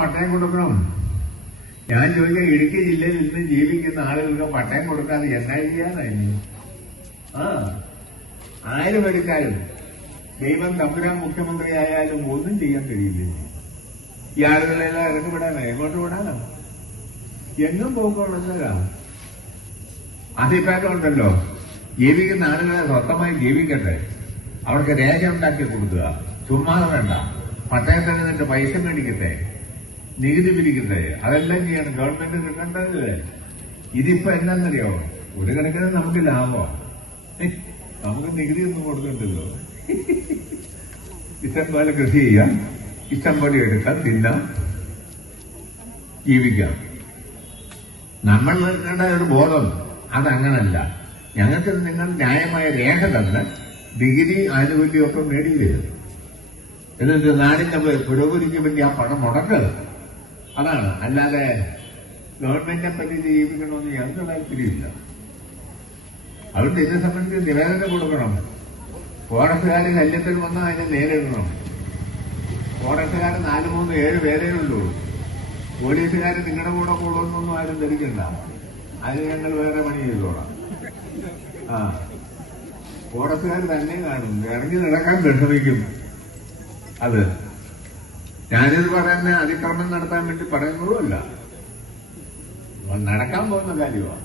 പട്ടയം കൊടുക്കണം. ഞാൻ ചോദിക്കാം ഇടുക്കി ജില്ലയിൽ നിന്ന് ജീവിക്കുന്ന ആളുകൾക്ക് പട്ടയം കൊടുക്കാതെ എന്നാ ചെയ്യാനായി ആ ആരും എടുക്കാനും. ദൈവം തമ്പുരാൻ മുഖ്യമന്ത്രി ആയാലും ഒന്നും ചെയ്യാൻ കഴിയില്ല ഈ ആളുകളെല്ലാം ഇറങ്ങി വിടാനോ എങ്ങോട്ട് വിടാനോ? എന്നും പോക്കുള്ളതാ അതിപ്പോ ഉണ്ടല്ലോ ജീവിക്കുന്ന ആളുകളെ സ്വന്തമായി ജീവിക്കട്ടെ. അവർക്ക് രേഖ ഉണ്ടാക്കി കൊടുക്കുക. ചുമ്മാതെ വേണ്ട. പട്ടയം നിന്നിട്ട് പൈസ മേടിക്കട്ടെ. നികുതി പിരിക്കുന്നേ അതെല്ലാം ചെയ്യണം. ഗവൺമെന്റ് കിട്ടേണ്ടതല്ലേ ഇതിപ്പോ എന്നാന്നറിയോ ഒരു കണക്കിന് നമുക്ക് ലാഭമാണ് നമുക്ക് നികുതി ഒന്നും കൊടുക്കണ്ടല്ലോ. ഇഷ്ടം പോലെ കൃഷി ചെയ്യാം. ഇഷ്ടം പോലെ എടുക്കാം തിന്നാം ജീവിക്കാം. നമ്മൾ നിൽക്കേണ്ട ഒരു ബോധം അതങ്ങനല്ല. ഞങ്ങൾക്ക് നിങ്ങൾ ന്യായമായ രേഖ തന്ന് ഡിഗ്രി ആനുകൂല്യമൊക്കെ നേടി തരും എന്നിട്ട് നാടിന്റെ പുരോഗതിക്ക് വേണ്ടി ആ പണം മുടക്കുക. അതാണ്. അല്ലാതെ ഗവൺമെന്റിനെ പറ്റി ജീവിക്കണമെന്ന് ഞങ്ങൾക്ക് താല്പര്യമില്ല അതുകൊണ്ട് ഇതിനെ സംബന്ധിച്ച് നിവേദനം കൊടുക്കണം. ഫോറസ്റ്റുകാർ ശല്യത്തിൽ വന്നാൽ അതിനെ നേരിടണം. ഫോറസ്റ്റുകാർ നാല് മൂന്ന് ഏഴ് പേരേ ഉള്ളൂ. പോലീസുകാർ നിങ്ങളുടെ കൂടെ കൂടുമെന്നൊന്നും ആരും ധരിക്കണ്ട. അതിന് ഞങ്ങൾ വേറെ പണി ചെയ്തോളാം. ആ. ഫോറസ്റ്റുകാർ തന്നെ കാണും. ഇറങ്ങി നടക്കാൻ വിഷമിക്കും. അത്. ഞാനിത് പറയുന്ന അതിക്രമം നടത്താൻ വേണ്ടി പറയുന്നതുമല്ല. നടക്കാൻ പോകുന്ന കാര്യമാണ്.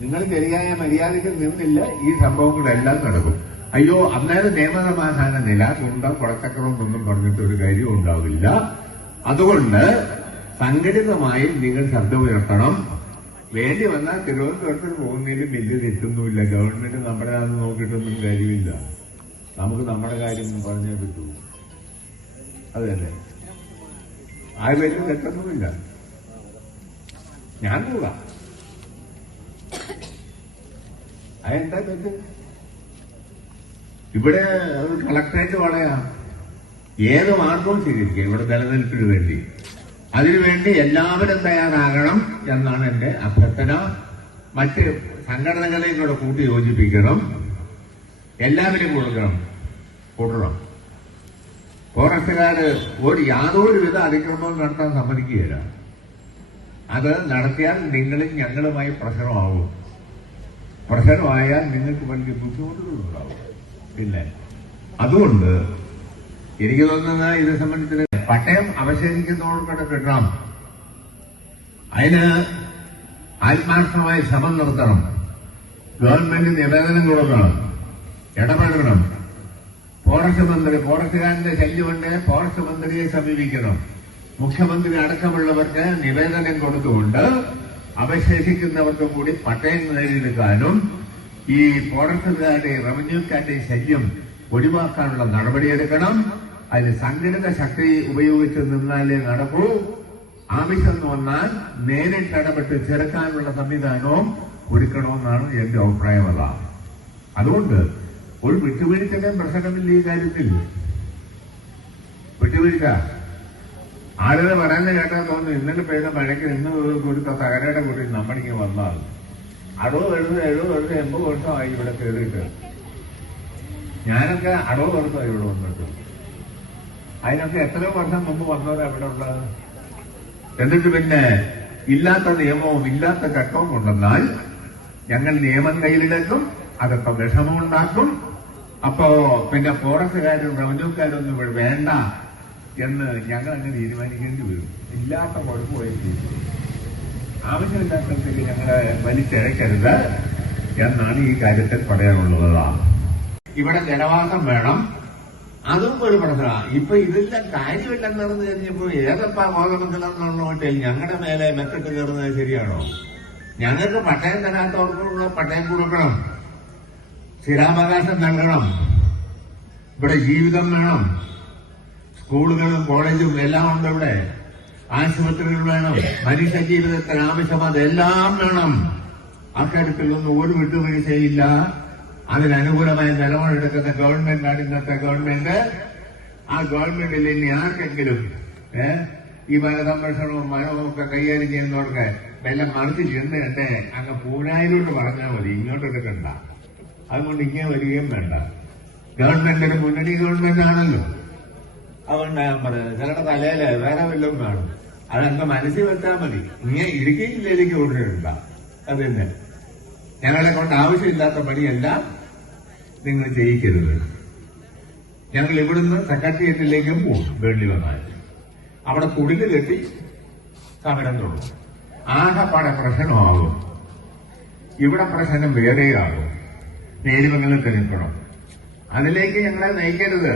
നിങ്ങൾ ശരിയായ മര്യാദയ്ക്ക് നിന്നില്ല ഈ സംഭവങ്ങളെല്ലാം നടക്കും. അയ്യോ അന്നേരം നിയമസമാധാന നില കുണ്ടം കുളച്ചക്രവും ഒന്നും പറഞ്ഞിട്ട് ഒരു കാര്യവും ഉണ്ടാവില്ല. അതുകൊണ്ട് സംഘടിതമായി നിങ്ങൾ ശബ്ദമുയർത്തണം വേണ്ടി വന്നാൽ തിരുവനന്തപുരത്തിന് പോകുന്നതിൽ വലിയ തെറ്റൊന്നുമില്ല. ഗവൺമെന്റ് നമ്മുടെ നോക്കിയിട്ടൊന്നും കാര്യമില്ല. നമുക്ക് നമ്മുടെ കാര്യം പറഞ്ഞേ പറ്റൂ. അതല്ലേ ആ വലിയ തെറ്റൊന്നുമില്ല. ഞാൻ കൂടാ അതെന്താ തെറ്റ്? ഇവിടെ കളക്ടറേറ്റ് വളയാ ഏത് മാർഗവും സ്വീകരിക്കുക ഇവിടെ നിലനിൽപ്പിന് വേണ്ടി. അതിനുവേണ്ടി എല്ലാവരും തയ്യാറാകണം എന്നാണ് എന്റെ അഭ്യർത്ഥന. മറ്റ് സംഘടനകളെയും കൂടെ കൂട്ടി യോജിപ്പിക്കണം. എല്ലാവരും കൊടുക്കണം. കൂടണം ഫോറസ്റ്റുകാര് ഒരു യാതൊരുവിധ അതിക്രമവും നടത്താൻ സമ്മതിക്കുകയില്ല. അത് നടത്തിയാൽ നിങ്ങളും ഞങ്ങളുമായി പ്രശ്നമാവും പ്രശ്നമായാൽ നിങ്ങൾക്ക് വലിയ ബുദ്ധിമുട്ടുകളുണ്ടാവും. പിന്നെ അതുകൊണ്ട് എനിക്ക് തോന്നുന്നത് ഇത് സംബന്ധിച്ച് പട്ടയം അവശേഷിക്കുന്നതോടുകൂടെ കിട്ടണം അതിന് ആത്മാർത്ഥമായി ശ്രമം നടത്തണം. ഗവൺമെന്റ് നിവേദനം കൊടുക്കണം. ഇടപെടണം. ഫോറസ്റ്റ് മന്ത്രി ഫോറസ്റ്റുകാരന്റെ ശല്യമുണ്ട് ഫോറസ്റ്റ് മന്ത്രിയെ സമീപിക്കണം. മുഖ്യമന്ത്രി അടക്കമുള്ളവർക്ക് നിവേദനം കൊടുത്തുകൊണ്ട് അവശേഷിക്കുന്നവർക്കും കൂടി പട്ടയം നേടിയെടുക്കാനും ഈ ഫോറസ്റ്റുകാരുടെ റവന്യൂക്കാരുടെ ശല്യം ഒഴിവാക്കാനുള്ള നടപടിയെടുക്കണം. അതിന് സംഘടിത ശക്തി ഉപയോഗിച്ച് നിന്നാലേ നടക്കൂ. ആവശ്യം വന്നാൽ നേരിട്ട് ഇടപെട്ട് ചെറുക്കാനുള്ള സംവിധാനവും ഒരുക്കണമെന്നാണ് എന്റെ അഭിപ്രായം അതുകൊണ്ട് ഒരു വിട്ടുവീഴ്ചയും പ്രശ്നമില്ല ഈ കാര്യത്തിൽ. വിട്ടുവീഴ്ച. ആളുകൾ പറയുന്നത് കേട്ടാൽ തോന്നുന്നു. ഇന്നലെ പെയ്ത മഴയ്ക്ക് ഇന്ന് കൊടുത്ത തകരയുടെ കൂടി നമ്മളിങ്ങ് വന്നാൽ. അടവ് എഴുപത് എഴുപത് എഴുപത് എൺപത് വർഷമായി ഇവിടെ കയറിയിട്ട് ഞാനൊക്കെ അടവ് വർഷമായി ഇവിടെ വന്നിട്ട്. അതിനൊക്കെ എത്രയോ വർഷം മുമ്പ് വന്നവരാണ് ഇവിടെ ഉള്ളത്. എന്നിട്ട് പിന്നെ ഇല്ലാത്ത നിയമവും ഇല്ലാത്ത ചട്ടവും കൊണ്ടുവന്നാൽ ഞങ്ങൾ നിയമം കയ്യിലെടുക്കും അതൊക്കെ വിഷമമുണ്ടാക്കും. അപ്പോ പിന്നെ ഫോറസ്റ്റുകാരും റവന്യൂക്കാരും ഇവിടെ വേണ്ട എന്ന് ഞങ്ങൾ അങ്ങ് തീരുമാനിക്കേണ്ടി വരും. ഇല്ലാത്ത കുഴപ്പമായി ആവശ്യമില്ലാത്തതിലേക്ക് ഞങ്ങളെ വലിച്ചിഴക്കരുത് എന്നാണ് ഈ കാര്യത്തിൽ പറയാനുള്ളത്. ഇവിടെ ജനവാസം വേണം. അതും ഒരു പ്രശ്നമാണ് ഇപ്പൊ ഇതെല്ലാം കാര്യമില്ലെന്ന് നടന്നു കഴിഞ്ഞപ്പോ ഏതപ്പാ എന്നുള്ള ഹോട്ടൽ ഞങ്ങളുടെ മേലെ മെത്തിട്ട് കയറുന്നത് ശരിയാണോ? ഞങ്ങൾക്ക് പട്ടയം തരാത്തവർക്കുള്ള പട്ടയം കൊടുക്കണം. സ്ഥിരാവകാശം നൽകണം. ഇവിടെ ജീവിതം വേണം. സ്കൂളുകളും കോളേജും എല്ലാം ഉണ്ട് ഇവിടെ. ആശുപത്രികൾ വേണം. മനുഷ്യ ജീവിതത്തിന് ആവശ്യം അതെല്ലാം വേണം. അക്കാര്യത്തിലൊന്നും ഒരു വിട്ടുവീഴ്ചയില്ല. അതിനനുകൂലമായ നിലപാടെടുക്കുന്ന ഗവൺമെന്റാണ് ഇന്നത്തെ ഗവൺമെന്റ് ആ ഗവൺമെന്റിൽ ഇനി ആർക്കെങ്കിലും ഈ വനസംരക്ഷണവും വനവും ഒക്കെ കൈകാര്യം ചെയ്യുന്നവർക്ക് വെല്ലം മറിച്ച് ചെന്ന് തന്നെ അങ്ങ് പൂനായിലോട്ട് പറഞ്ഞാൽ മതി. ഇങ്ങോട്ട് എടുക്കണ്ട. അതുകൊണ്ട് ഇങ്ങനെ വരികയും വേണ്ട. ഗവൺമെന്റിന് മുന്നണി ഗവൺമെന്റ് ആണല്ലോ. അതുകൊണ്ട് ഞാൻ പറയുന്നത് ഞങ്ങളുടെ തലയിൽ വേറെ വല്ലതും കാണും അതങ്ങ് മനസ്സിൽ വെച്ചാൽ മതി. ഇങ്ങനെ ഇടുക്കിയിലേക്ക് കൊണ്ടുവരണ്ട അത് തന്നെ. ഞങ്ങളെ കൊണ്ട് ആവശ്യമില്ലാത്ത പണിയെല്ലാം നിങ്ങൾ ചെയ്യിക്കരുത്. ഞങ്ങൾ ഇവിടുന്ന് സെക്രട്ടേറിയറ്റിലേക്കും പോകും വേണ്ടി വന്നാൽ അവിടെ കുടിൽ കെട്ടി സമരം തുടങ്ങും. ആകെപ്പാടെ പ്രശ്നമാകും. ഇവിടെ പ്രശ്നം വേറെയാകും. നേരിമംഗലത്ത് തെളിയിക്കണം? അതിലേക്ക് ഞങ്ങളെ നയിക്കരുത്.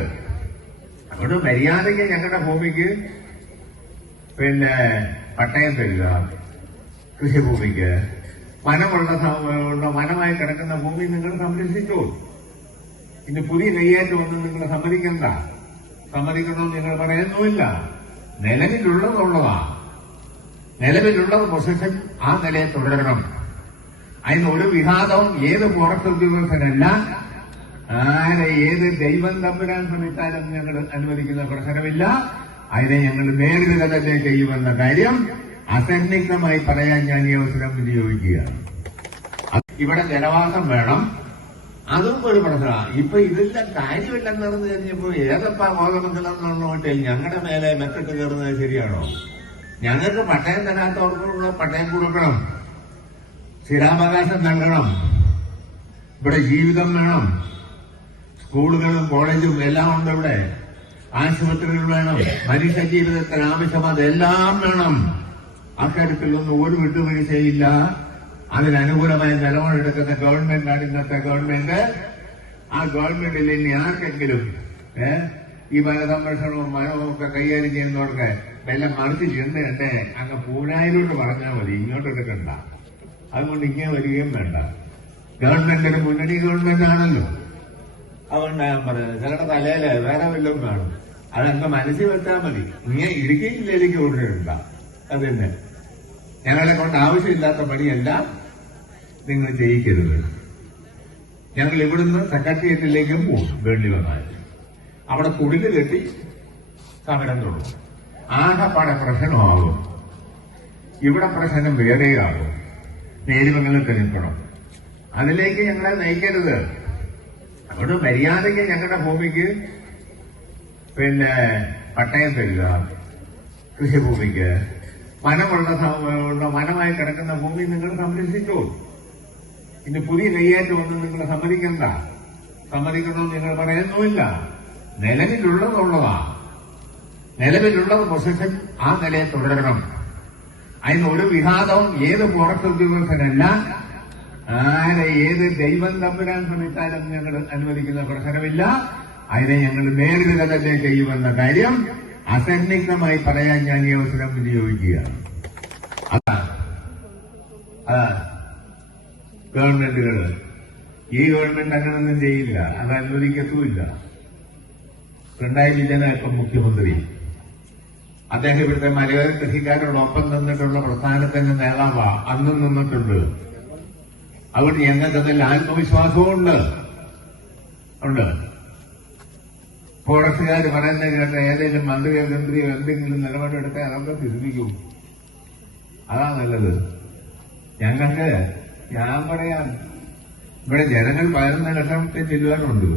അവിടെ മര്യാദയ്ക്ക് ഞങ്ങളുടെ ഭൂമിക്ക് പിന്നെ പട്ടയം തരിക കൃഷിഭൂമിക്ക് വനമുള്ള വനമായി കിടക്കുന്ന ഭൂമി നിങ്ങൾ സംരക്ഷിച്ചു. ഇനി പുതിയ കയ്യേറ്റമൊന്നും നിങ്ങൾ സമ്മതിക്കണ്ട. സമ്മതിക്കണമെന്ന് നിങ്ങൾ പറയുന്നുമില്ല. നിലവിലുള്ളതുള്ളതാ നിലവിലുള്ളത് പൊസിഷൻ ആ നിലയെ തുടരണം. അതിന് ഒരു വിഘാതവും ഏത് പുറത്ത് ഉദ്യോഗസ്ഥനല്ല. ആരെ ഏത് ദൈവം തമ്പുരാൻ ശ്രമിച്ചാലും ഞങ്ങൾ അനുവദിക്കുന്ന പ്രശ്നമില്ല. അതിനെ ഞങ്ങൾ നേരിടുക തന്നെ ചെയ്യുമെന്ന കാര്യം അസന്നിഗ്ധമായി പറയാൻ ഞാൻ ഈ അവസരം വിനിയോഗിക്കുകയാണ്. ഇവിടെ ജനവാസം വേണം. അതും ഒരു പ്രശ്നമാണ് ഇപ്പൊ ഇതെല്ലാം കാര്യമില്ലെന്ന് പറഞ്ഞു കഴിഞ്ഞപ്പോ ഏതപ്പാ ബോധമംഗലം ഹോട്ടൽ ഞങ്ങളുടെ മേലെ മെക്കിട്ട് കയറുന്നത് ശരിയാണോ? ഞങ്ങൾക്ക് പട്ടയം തരാത്തവർക്കുള്ള പട്ടയം കൊടുക്കണം. സ്ഥിരാവകാശം നൽകണം. ഇവിടെ ജീവിതം വേണം. സ്കൂളുകളും കോളേജും എല്ലാം ഉണ്ട് ഇവിടെ. ആശുപത്രികൾ വേണം. മനുഷ്യ ജീവിതത്തിന് ആവശ്യം അതെല്ലാം വേണം. അക്കാര്യത്തിലൊന്നും ഒരു വിട്ടുവീഴ്ചയില്ല. അതിനനുകൂലമായ നിലപാടെടുക്കുന്ന ഗവൺമെന്റാണ് ഇന്നത്തെ ഗവൺമെന്റ്. ആ ഗവൺമെന്റിൽ ഇനി ആർക്കെങ്കിലും ഈ വനസംരക്ഷണവും വനവും ഒക്കെ കൈകാര്യം ചെയ്യുന്നവർക്ക് എല്ലാം മറിച്ച് ചെന്ന് തന്നെ അങ്ങ് പൂനായിലോട്ട് പറഞ്ഞാൽ മതി. ഇങ്ങോട്ട് എടുക്കണ്ട. അതുകൊണ്ട് ഇങ്ങനെ വരികയും വേണ്ട. ഗവൺമെന്റിന് മുന്നണി ഗവൺമെന്റ് ആണല്ലോ. അതുകൊണ്ട് ഞാൻ പറയുന്നത് ചിലരുടെ തലയിൽ വേറെ വല്ലതും വേണം. അതങ്ങ് മനസ്സിൽ വെച്ചാൽ മതി. ഇങ്ങനെ ഇടുക്കി ജില്ലയിലേക്ക് കൊണ്ടുവരണ്ട അത് തന്നെ. ഞങ്ങളെ കൊണ്ട് ആവശ്യമില്ലാത്ത പണിയെല്ലാം നിങ്ങൾ ചെയ്യിക്കരുത്. ഞങ്ങൾ ഇവിടുന്ന് സെക്രട്ടേറിയറ്റിലേക്കും പോകും വേണ്ടി വന്നാൽ. അവിടെ കുടിൽ കെട്ടി സമരം തുടങ്ങും. ആകെപ്പാടെ പ്രശ്നമാകും. ഇവിടെ പ്രശ്നം വേറെയാകും. നേരിമംഗലത്ത് നിൽക്കണം അതിലേക്ക് ഞങ്ങളെ നയിക്കരുത്. അവിടെ മര്യാദയ്ക്ക് ഞങ്ങളുടെ ഭൂമിക്ക് പിന്നെ പട്ടയം തരിക കൃഷിഭൂമിക്ക് വനമുള്ള വനമായി കിടക്കുന്ന ഭൂമി നിങ്ങൾ സംരക്ഷിച്ചു. ഇനി പുതിയ കയ്യേറ്റമൊന്നും നിങ്ങൾ സമ്മതിക്കണ്ട. സമ്മതിക്കണമെന്ന് നിങ്ങൾ പറയുന്നുമില്ല. നിലവിലുള്ളതുള്ളതാ നിലവിലുള്ളത് പൊസിഷൻ ആ നിലയെ തുടരണം. അതിന് ഒരു വിഘാതവും ഏത് പുറത്ത് ഉദ്യോഗസ്ഥനല്ല. ആരെ ഏത് ദൈവം തമ്പുരാൻ ശ്രമിച്ചാലും ഞങ്ങൾ അനുവദിക്കുന്ന പ്രശ്നമില്ല അതിനെ ഞങ്ങൾ നേരിടുക തന്നെ ചെയ്യുമെന്ന കാര്യം അസന്നിഗ്ധമായി പറയാൻ ഞാൻ ഈ അവസരം വിനിയോഗിക്കുകയാണ്. ഗവൺമെന്റുകൾ ഈ ഗവൺമെന്റ് അങ്ങനൊന്നും ചെയ്യില്ല. അത് അനുവദിക്കത്തുമില്ല. പിണറായി ഇപ്പം മുഖ്യമന്ത്രി. അദ്ദേഹം ഇവിടുത്തെ മലയോര കൃഷിക്കാരോടൊപ്പം നിന്നിട്ടുള്ള പ്രസ്ഥാനത്തിന്റെ നേതാവാ അന്നും നിന്നിട്ടുണ്ട്. അതുകൊണ്ട് ഞങ്ങൾക്ക് അതിൽ ആത്മവിശ്വാസവും ഉണ്ട്. ഉണ്ട് ഫോറസ്റ്റുകാർ പറയുന്നത് കേട്ട ഏതെങ്കിലും മന്ത്രിയോ മന്ത്രിയോ എന്തെങ്കിലും നിലപാടെടുത്താൽ അതൊക്കെ തിരുപ്പിക്കും അതാ നല്ലത്. ഞങ്ങൾക്ക് ഞാൻ പറയാം ഇവിടെ ജനങ്ങൾ പതിനൊന്ന് ലക്ഷത്തിൽ ചെല്ലുവാനുണ്ട്.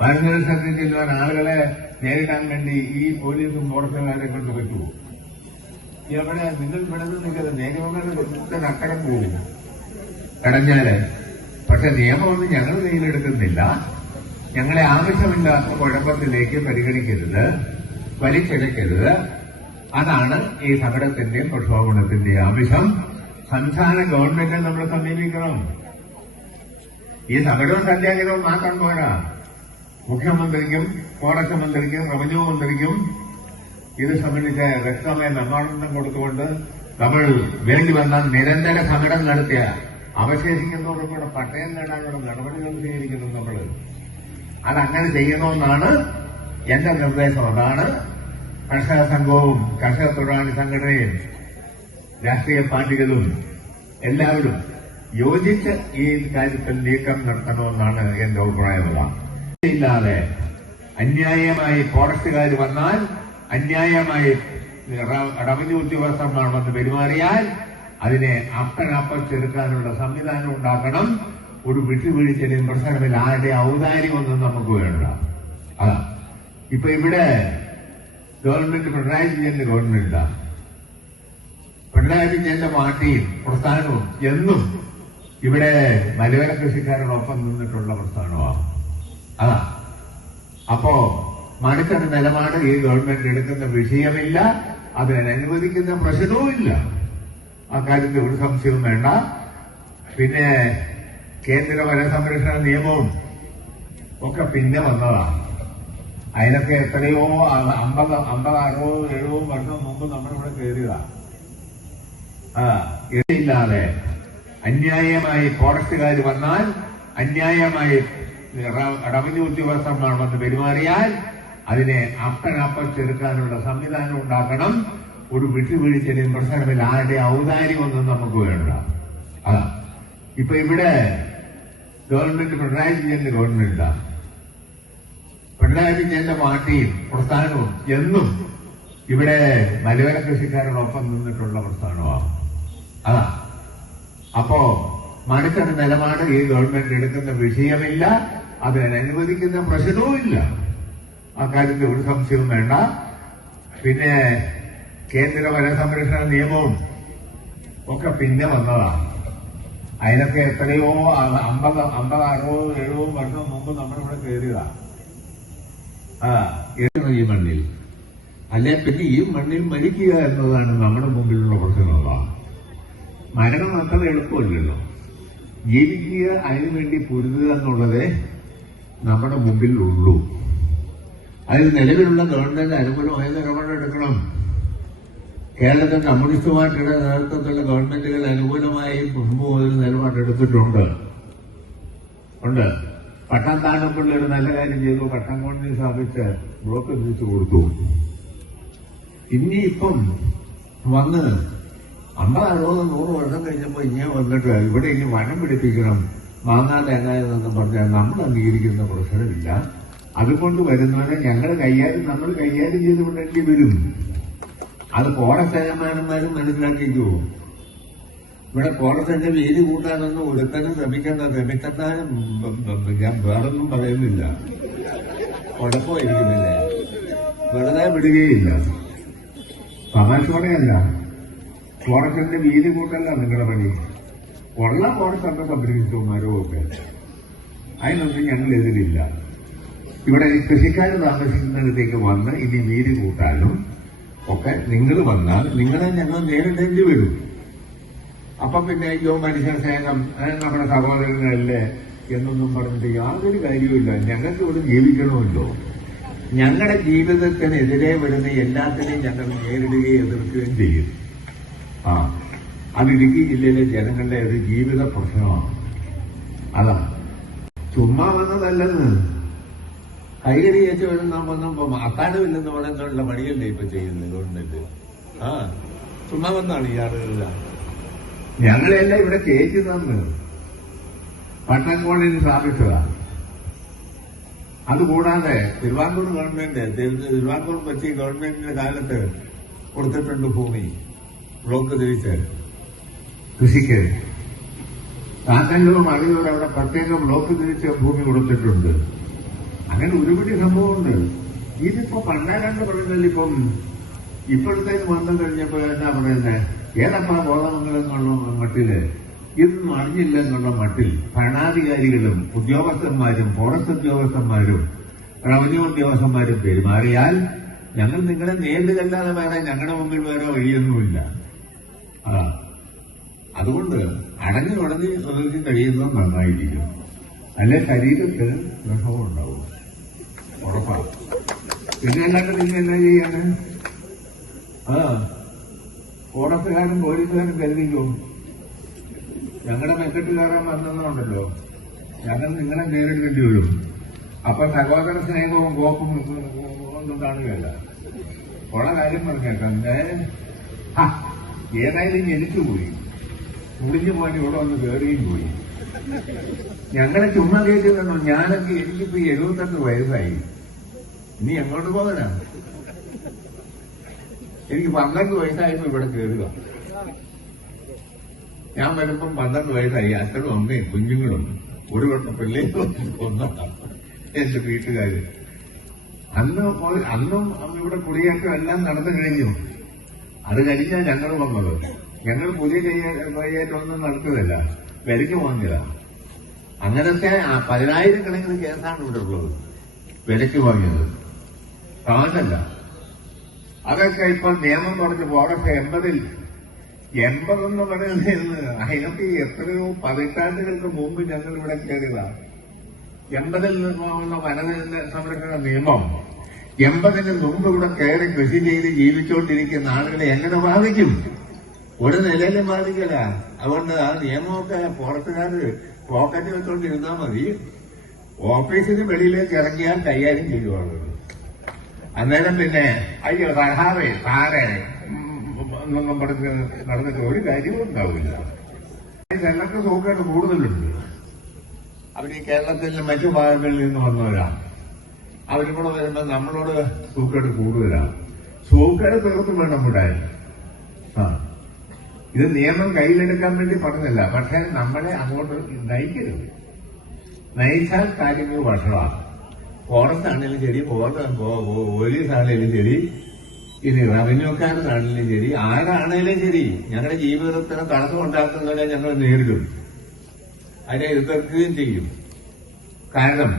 പതിനൊന്ന് ലക്ഷത്തിൽ ചെല്ലുവാൻ ആളുകളെ നേരിടാൻ വേണ്ടി ഈ പോലീസും ഫോറസ്റ്റുകാരെ കൊണ്ട് പറ്റുമോ? എവിടെ? നിങ്ങൾ വിടുന്ന നിങ്ങൾ നിയമങ്ങളുടെ അക്കരം പോകില്ല കടഞ്ഞാൽ പക്ഷെ നിയമമൊന്നും ഞങ്ങൾ കയ്യിലെടുക്കുന്നില്ല. ഞങ്ങളെ ആവശ്യമില്ലാത്ത കുഴപ്പത്തിലേക്ക് പരിഗണിക്കരുത്. വലിച്ചെടുക്കരുത് അതാണ് ഈ സമരത്തിന്റെയും പ്രക്ഷോഭണത്തിന്റെയും ആവശ്യം. സംസ്ഥാന ഗവൺമെന്റിനെ നമ്മൾ സമീപിക്കണം. ഈ സമരവും സത്യാഗ്രഹവും മാത്രം പോരാ. മുഖ്യമന്ത്രിക്കും ഫോറസ്റ്റ് മന്ത്രിക്കും റവന്യൂ മന്ത്രിക്കും ഇത് സംബന്ധിച്ച വ്യക്തമായ നിർമ്മാണം കൊടുത്തുകൊണ്ട് നമ്മൾ വേണ്ടി വന്നാൽ നിരന്തര സമരം നടത്തിയ അവശേഷിക്കുന്നവർക്കൂടെ പട്ടയം നേടാനുള്ള നടപടികൾ സ്വീകരിക്കുന്നു നമ്മൾ അതങ്ങനെ ചെയ്യണമെന്നാണ് എന്റെ നിർദ്ദേശം. അതാണ് കർഷക സംഘവും കർഷക തൊഴിലാളി സംഘടനയും രാഷ്ട്രീയ പാർട്ടികളും എല്ലാവരും യോജിച്ച് ഈ കാര്യത്തിൽ നീക്കം നടത്തണമെന്നാണ് എന്റെ അഭിപ്രായമുള്ള ഇല്ലാതെ അന്യായമായി ഫോറസ്റ്റുകാർ വന്നാൽ അന്യായമായി റവന്യൂ ഉദ്യോഗസ്ഥന്മാർ വന്ന് പെരുമാറിയാൽ അതിനെ അപ്പനപ്പം ചെറുക്കാനുള്ള സംവിധാനം ഉണ്ടാക്കണം. ഒരു വിട്ടുവീഴ്ചയും പ്രശ്നമില്ല. ആരുടെ ഔദാര്യമൊന്നും നമുക്ക് വേണ്ട. അതാ. ഇപ്പൊ ഇവിടെ ഗവൺമെന്റ് പിണറായി വിജയന്റെ ഗവൺമെന്റാ പിണറായി വിജയന്റെ പാർട്ടിയും പ്രസ്ഥാനവും എന്നും ഇവിടെ മലയോര കൃഷിക്കാരോടൊപ്പം നിന്നിട്ടുള്ള പ്രസ്ഥാനമാണ്. അതാ. അപ്പോ മടുക്കുന്ന നിലപാട് ഈ ഗവൺമെന്റ് എടുക്കുന്ന വിഷയമില്ല അതിനെ അനുവദിക്കുന്ന പ്രശ്നവുമില്ല അക്കാര്യത്തിൽ ഒരു സംശയവും വേണ്ട. പിന്നെ കേന്ദ്ര വനസംരക്ഷണ നിയമവും ഒക്കെ പിന്നെ വന്നതാണ് അതിനൊക്കെ എത്രയോ അമ്പത് അമ്പത് അറുപത് എഴുപതും വർഷം മുമ്പ് നമ്മളിവിടെ കയറിയതാണ് ആ ഇല്ലാതെ അന്യായമായി ഫോറസ്റ്റുകാർ വന്നാൽ അന്യായമായി റവന്യൂ ഉദ്യോഗസ്ഥന്മാർ വന്ന് പെരുമാറിയാൽ അതിനെ അപ്പനപ്പം ചെറുക്കാനുള്ള സംവിധാനം ഉണ്ടാക്കണം. ഒരു വിട്ടുവീഴ്ചയും പ്രശ്നമില്ല. ആരുടെ ഔദാര്യമൊന്നും നമുക്ക് വേണ്ട. അതാ. ഇപ്പൊ ഇവിടെ ഗവൺമെന്റ് പിണറായി വിജയന്റെ ഗവൺമെന്റാ പിണറായി വിജയന്റെ പാർട്ടിയും പ്രസ്ഥാനവും എന്നും ഇവിടെ മലയോര കൃഷിക്കാരോടൊപ്പം നിന്നിട്ടുള്ള പ്രസ്ഥാനമാണ്. അതാ. അപ്പോ മടുക്കുന്ന നിലപാട് ഈ ഗവൺമെന്റ് എടുക്കുന്ന വിഷയമില്ല. അതിനെ ഇല്ല. ആ കാര്യത്തിൽ ഒരു സംശയവും വേണ്ട. പിന്നെ കേന്ദ്ര വനസംരക്ഷണ നിയമവും ഒക്കെ പിന്നെ വന്നതാണ് അതിനൊക്കെ എത്രയോ അമ്പത് അമ്പത് അറുപത് എഴുപതും വർഷം മുമ്പ് നമ്മളിവിടെ ഇവിടെ ആ ഈ മണ്ണിൽ. അല്ലെ പിന്നെ ഈ മണ്ണിൽ മരിക്കുക എന്നതാണ് നമ്മുടെ മുമ്പിലുള്ള പ്രശ്നങ്ങളാണ് മരണം അത്ര എളുപ്പമല്ലല്ലോ. ജീവിക്കുക അതിനുവേണ്ടി പൊരുതുക എന്നുള്ളതേ നമ്മുടെ മുമ്പിൽ ഉള്ളൂ അതിൽ നിലവിലുള്ള ഗവൺമെന്റ് അനുകൂലമായ നിലപാടെടുക്കണം കേരളത്തിൽ കമ്മ്യൂണിസ്റ്റ് പാർട്ടിയുടെ നേതൃത്വത്തിലുള്ള ഗവൺമെന്റുകൾ അനുകൂലമായി മുമ്പ് മുതൽ നിലപാടെടുത്തിട്ടുണ്ട് ഉണ്ട്. പട്ടം താഴെപ്പുള്ള ഒരു നല്ല കാര്യം ചെയ്തു. പട്ടം കോടതി സ്ഥാപിച്ച് ബ്ലോക്ക് തിരിച്ചു കൊടുത്തു. ഇനിയിപ്പം വന്ന് അമ്പത് അറുപത് നൂറ് വർഷം കഴിഞ്ഞപ്പോൾ ഇങ്ങനെ വന്നിട്ട് ഇവിടെ ഇനി വനം പിടിപ്പിക്കണം. മാങ്ങാ തേങ്ങ എന്നൊന്നും പറഞ്ഞാൽ നമ്മൾ അംഗീകരിക്കുന്ന പ്രശ്നമില്ല. അതുകൊണ്ട് വരുന്നവരെ ഞങ്ങൾ കൈകാര്യം നമ്മൾ കൈകാര്യം ചെയ്ത് വരും. അത് കോടത്തേമാനന്മാരും മനസ്സിലാക്കിക്കോ. ഇവിടെ കോടത്തിന്റെ വേര് കൂട്ടാനൊന്നും ഒരുത്തനും ശ്രമിക്കണ്ട ശ്രമിക്കത്താനും ഞാൻ വേറൊന്നും പറയുന്നില്ല. കുഴപ്പമായിരിക്കുന്നില്ലേ. വെറുതെ വിടുകയില്ല. തമാശോടെയല്ല കോടത്തിന്റെ വീതി കൂട്ടല്ല നിങ്ങളുടെ പണി. ഉള്ള കോടത്തിന്റെ സംരക്ഷിച്ചവന്മാരോ ഒക്കെ. അതിനൊന്നും ഞങ്ങൾ എതിരില്ല. ഇവിടെ കൃഷിക്കാർ താമസിക്കുന്നിടത്തേക്ക് വന്ന് ഇനി വീതി കൂട്ടാനും ഒക്കെ നിങ്ങൾ വന്നാൽ നിങ്ങളെ ഞങ്ങൾ നേരിടേണ്ടി വരും. അപ്പൊ പിന്നെ യോ മനുഷ്യ അത് നമ്മുടെ സഹോദരങ്ങളല്ലേ എന്നൊന്നും പറഞ്ഞിട്ട് യാതൊരു കാര്യവുമില്ല. ഞങ്ങൾക്ക് ഇവിടെ ജീവിക്കണമല്ലോ. ഞങ്ങളുടെ ജീവിതത്തിനെതിരെ വരുന്ന എല്ലാത്തിനെയും ഞങ്ങൾ നേരിടുകയും എതിർക്കുകയും ചെയ്യും. ആ. അത് ഇടുക്കി ജില്ലയിലെ ജനങ്ങളുടെ ഒരു ജീവിത പ്രശ്നമാണ്. അതാണ് ചുമ്മാ വന്നതല്ലെന്ന്. കൈകടി ഏച്ച് വരുന്ന വന്നപ്പോ അത്താഴമില്ലെന്ന് പറയുന്നുള്ള പണിയല്ലേ ഇപ്പൊ ചെയ്യുന്നത് ഗവൺമെന്റ്? ആ. ചുമ്മാ വന്നാണ് ഈ ആളുകളെല്ലാം. ഞങ്ങളെല്ലാം ഇവിടെ കേച്ചു തന്ന്. കോളേജ് സ്ഥാപിച്ചതാ. അതുകൂടാതെ തിരുവാങ്കൂർ ഗവൺമെന്റ് തിരു- തിരുവാങ്കൂർ കൊച്ചി ഗവൺമെന്റിന്റെ കാലത്ത് കൊടുത്തിട്ടുണ്ട് ഭൂമി. ബ്ലോക്ക് തിരിച്ച്. കൃഷിക്ക്. കാക്കല്ലൂർ മറിയൂർ അവിടെ പ്രത്യേകം ബ്ലോക്ക് തിരിച്ച് ഭൂമി കൊടുത്തിട്ടുണ്ട്. അങ്ങനെ ഒരുപിടി സംഭവമുണ്ട്. ഇതിപ്പോ പണ്ടാരണ്ട് പറയുന്നതിൽ ഇപ്പം ഇപ്പോഴത്തേക്ക് വന്നു കഴിഞ്ഞപ്പോ എന്താ പറയുന്നത് ഏതപ്പാ ബോധമംഗലെന്നുള്ള മട്ടിൽ? ഇതൊന്നും അറിഞ്ഞില്ലെന്നുള്ള മട്ടിൽ ഭരണാധികാരികളും ഉദ്യോഗസ്ഥന്മാരും ഫോറസ്റ്റ് ഉദ്യോഗസ്ഥന്മാരും റവന്യൂ ഉദ്യോഗസ്ഥന്മാരും പെരുമാറിയാൽ ഞങ്ങൾ നിങ്ങളെ നേരിടുകല്ലാതെ വേറെ ഞങ്ങളുടെ മുമ്പിൽ വേറെ വഴിയൊന്നുമില്ല. ആ അതുകൊണ്ട് അടങ്ങി ഉടഞ്ഞ് അതൊക്കെ കഴിയുന്നത് നന്നായിരിക്കും. അല്ലെ ശരീരത്തിന് വിഷമം ഉണ്ടാവും. ഉറപ്പാണ്. പിന്നെ അല്ലാണ്ട് നിങ്ങൾ എന്നാ ചെയ്യാണ് ആ ഫോറസ്റ്റുകാരും പോലീസുകാരും കരുതിക്കോ? ഞങ്ങളുടെ മെക്കെട്ട് കയറാൻ വന്നതുണ്ടല്ലോ ഞങ്ങൾ നിങ്ങളെ നേരിടേണ്ടി വരും. അപ്പൊ സഹോദര സ്നേഹവും കോപ്പും ഒന്നും കാണുകയല്ല. ഉള്ള കാര്യം പറഞ്ഞേക്കാം ഏതായാലും ജനിച്ചു പോയി മുടിഞ്ഞു വേണ്ടി ഇവിടെ വന്ന് കയറുകയും പോയി. ഞങ്ങളെ ചുമ്മാ കയറ്റി തന്നു ഞാനൊക്കെ എനിക്കിപ്പോ എഴുപത്തെട്ട് വയസ്സായി. ഇനി എങ്ങോട്ട് പോകാനാ? എനിക്ക് പന്ത്രണ്ട് വയസ്സായപ്പോ ഇവിടെ കയറുക ഞാൻ വരുമ്പം പന്ത്രണ്ട് വയസ്സായി. അച്ഛനും അമ്മയും കുഞ്ഞുങ്ങളും. ഒരു വട്ടം പിള്ളേരും ഒന്നാണ് എന്റെ വീട്ടുകാര്. അന്ന് അന്നും ഇവിടെ കുടിയേറ്റം എല്ലാം നടന്നു കഴിഞ്ഞു. അത് കഴിഞ്ഞാ ഞങ്ങൾ വന്നത്. ഞങ്ങൾ പുതിയ കയ്യേറ്റമൊന്നും നടത്തുന്നില്ല. വിലക്ക് വാങ്ങില്ല അങ്ങനത്തെ പതിനായിരം കണക്കിന് കേസാണ് ഇവിടെ ഉള്ളത്. വിലക്ക് വാങ്ങിയത് കാശല്ല അതൊക്കെ ഇപ്പൊ നിയമം പറഞ്ഞു പോകട്ടെ എൺപതിൽ എൺപതെന്ന് പറയുന്നത് അതിനൊക്കെ എത്രയോ പതിറ്റാണ്ടുകൾക്ക് മുമ്പ് ഞങ്ങൾ ഇവിടെ കയറിയതാണ് എൺപതിൽ നിന്നുള്ള വന സംരക്ഷണ നിയമം എൺപതിന് മുമ്പ് ഇവിടെ കയറി കൃഷി ചെയ്ത് ജീവിച്ചുകൊണ്ടിരിക്കുന്ന ആളുകളെ എങ്ങനെ ബാധിക്കും? ഒരു നിലയിലും ബാധിക്കില്ല അതുകൊണ്ട് ആ നിയമമൊക്കെ പുറത്തുകാർ പോക്കറ്റ് വെച്ചുകൊണ്ടിരുന്നാൽ മതി. ഓഫീസിന് വെളിയിലേക്ക് ഇറങ്ങിയാൽ കൈകാര്യം ചെയ്യുവാണ്. അന്നേരം പിന്നെ അയ്യോ സഹാവേ സാറേ നടന്നിട്ട് ഒരു കാര്യവും ഉണ്ടാവില്ല. കേരളത്തിൽ സൂക്കേട് കൂടുതലുണ്ട്. അവർ ഈ കേരളത്തിലെ മറ്റു ഭാഗങ്ങളിൽ നിന്ന് വന്നവരാണ്. അവരും കൂടെ വരുമ്പോൾ നമ്മളോട് സൂക്കേട് കൂടുതലാണ്. സൂക്കേട് തീർത്തും വേണം ഇവിടെ. ആ. ഇത് നിയമം കയ്യിലെടുക്കാൻ വേണ്ടി പറഞ്ഞില്ല പക്ഷെ നമ്മളെ അങ്ങോട്ട് നയിക്കരുത്. നയിച്ചാൽ കാര്യങ്ങൾ വഷളാണ് ഫോറസ്റ്റ് ആണെങ്കിലും ശരി പോലീസ് ആണെങ്കിലും ശരി ഇനി റവന്യൂക്കാരനാണെങ്കിലും ശരി ആരാണെങ്കിലും ശരി ഞങ്ങളുടെ ജീവിതത്തിന് തടസ്സം ഉണ്ടാക്കുന്നവരെ ഞങ്ങൾ നേരിടും. അതിനെ എതിർക്കുകയും ചെയ്യും. കാരണം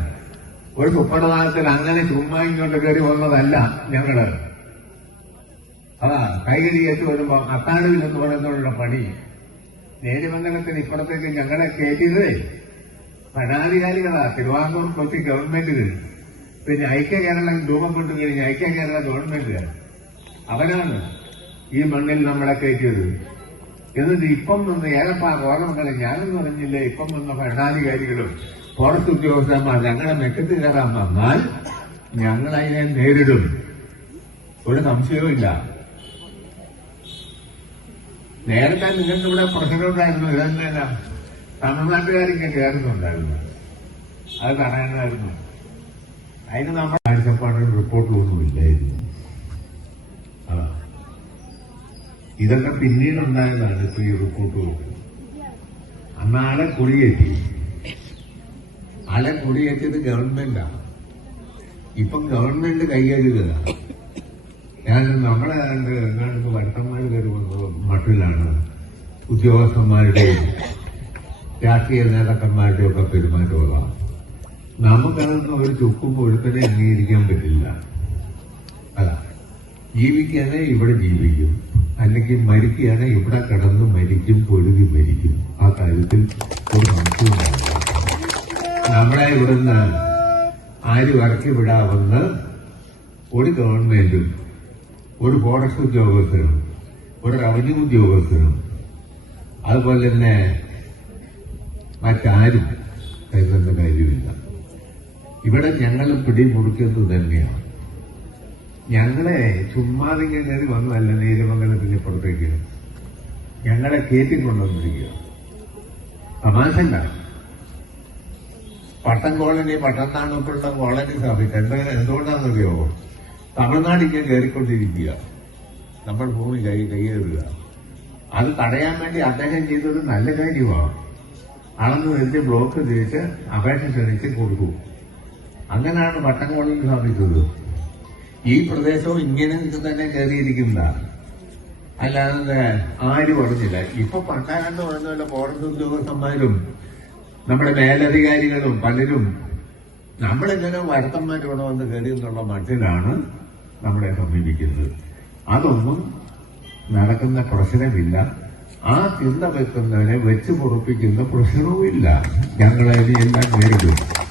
ഒരു സുപ്രഭാതത്തിൽ അങ്ങനെ ചുമ്മാ ഇങ്ങോട്ട് കയറി വന്നതല്ല ഞങ്ങൾ അതാ കൈകരി കയറ്റി വരുമ്പോ അത്താഴവിൽ എന്ന് പറയുന്നുള്ള പണി. നേരിമംഗലത്തിന് ഇപ്പുറത്തേക്ക് ഞങ്ങളെ കയറ്റിയത് ഭരണാധികാരികളാ. തിരുവാങ്കൂർ കൊച്ചി ഗവൺമെന്റുകൾ പിന്നെ ഐക്യ കേരളം രൂപം കൊണ്ടു കഴിഞ്ഞ ഐക്യ കേരള ഗവൺമെന്റ്. അവരാണ് ഈ മണ്ണിൽ നമ്മളെ കയറ്റിയത്. എന്നിട്ട് ഇപ്പം നിന്ന് ഏലപ്പാ ഓർമ്മകളെ ഞാനെന്ന് പറഞ്ഞില്ല ഇപ്പം വന്ന ഭരണാധികാരികളും ഫോറസ്റ്റ് ഉദ്യോഗസ്ഥന്മാർ ഞങ്ങളെ മെക്കത്ത് കയറാൻ വന്നാൽ ഞങ്ങൾ അതിനെ നേരിടും. ഒരു സംശയവും ഇല്ല നേരത്തെ നിങ്ങളുടെ ഇവിടെ പ്രശ്നമുണ്ടായിരുന്നു ഇതെന്നല്ല തമിഴ്നാട്ടുകാരിക്ക് കയറുന്നുണ്ടായിരുന്നു അത് തടയണമായിരുന്നു അതിന് നമ്മൾ കാഴ്ചപ്പാടും റിപ്പോർട്ടിലൊന്നും ഇല്ലായിരുന്നു. ഇതൊക്കെ പിന്നീട് ഉണ്ടായതാണ് ഇപ്പൊ ഈ റിപ്പോർട്ടുകൾ അന്ന് ആളെ കുടിയേറ്റി ആളെ കുടിയേറ്റിയത് ഗവൺമെന്റാണ് ഇപ്പം ഗവൺമെന്റ് കൈകാര്യത ഞാൻ നമ്മളെ വരുത്തന്മാർ കയറി മട്ടിലാണ്. ഉദ്യോഗസ്ഥന്മാരുടെയും രാഷ്ട്രീയ നേതാക്കന്മാരുടെയും ഒക്കെ പെരുമാറ്റമുള്ളതാണ് നമുക്കതൊന്നും ഒരു ചുക്കും പൊഴുത്തനെ അംഗീകരിക്കാൻ പറ്റില്ല. അല്ല ജീവിക്കാനേ ഇവിടെ ജീവിക്കും. അല്ലെങ്കിൽ മരിക്കുകയാണെ ഇവിടെ കടന്ന് മരിക്കും പൊഴുകി മരിക്കും. ആ കാര്യത്തിൽ ഒരു സംശയമില്ല നമ്മളെ ഇവിടുന്ന് ആര് ഇറക്കി വിടാമെന്ന് ഒരു ഗവൺമെന്റും ഒരു ഫോറസ്റ്റ് ഉദ്യോഗസ്ഥനും ഒരു റവന്യൂ ഉദ്യോഗസ്ഥനും. അതുപോലെ തന്നെ മറ്റാരും കരുതേണ്ട കാര്യമില്ല. ഇവിടെ ഞങ്ങൾ പിടിമുറുക്കുന്നത് തന്നെയാണ്. ഞങ്ങളെ ചുമ്മാതിങ്ങനെ കയറി വന്നതല്ല നീലമംഗലത്തിന്റെ പുറത്തേക്ക്. ഞങ്ങളെ കയറ്റിക്കൊണ്ടുവന്നിരിക്കുക തമാശല്ല പട്ടം കോളനി പട്ടത്താണൊക്കെയുള്ള കോളനി സ്ഥാപിച്ച എന്താ എന്തുകൊണ്ടാണെന്നറിയോ? തമിഴ്നാടിക്ക് കയറിക്കൊണ്ടിരിക്കുക. നമ്മൾ ഭൂമി കൈ കൈയേറുക അത് തടയാൻ വേണ്ടി അദ്ദേഹം ചെയ്തത് നല്ല കാര്യമാണ്. അളന്ന് വരുത്തി ബ്ലോക്ക് ചെയ്ത് അപേക്ഷ ക്ഷണിച്ച് കൊടുക്കും. അങ്ങനെയാണ് വട്ടംകോളിൽ സാധിച്ചത് ഈ പ്രദേശവും ഇങ്ങനെ തന്നെ കയറിയിരിക്കുന്നതാണ് അല്ലാതെ ആരും പറഞ്ഞില്ല ഇപ്പൊ പണ്ടാകണ്ട് പറഞ്ഞ ഫോറസ്റ്റ് ഉദ്യോഗസ്ഥന്മാരും നമ്മുടെ മേലധികാരികളും പലരും നമ്മളിങ്ങനെ വരുത്തന്മാർ ഇവിടെ വന്ന് കയറി എന്നുള്ള മട്ടിലാണ് നമ്മളെ സമീപിക്കുന്നത്. അതൊന്നും നടക്കുന്ന പ്രശ്നമില്ല. ആ ചിന്ത വെക്കുന്നതിനെ വെച്ച് പൊറപ്പിക്കുന്ന പ്രശ്നവുമില്ല. ഞങ്ങളതിനെല്ലാം നേരിടും.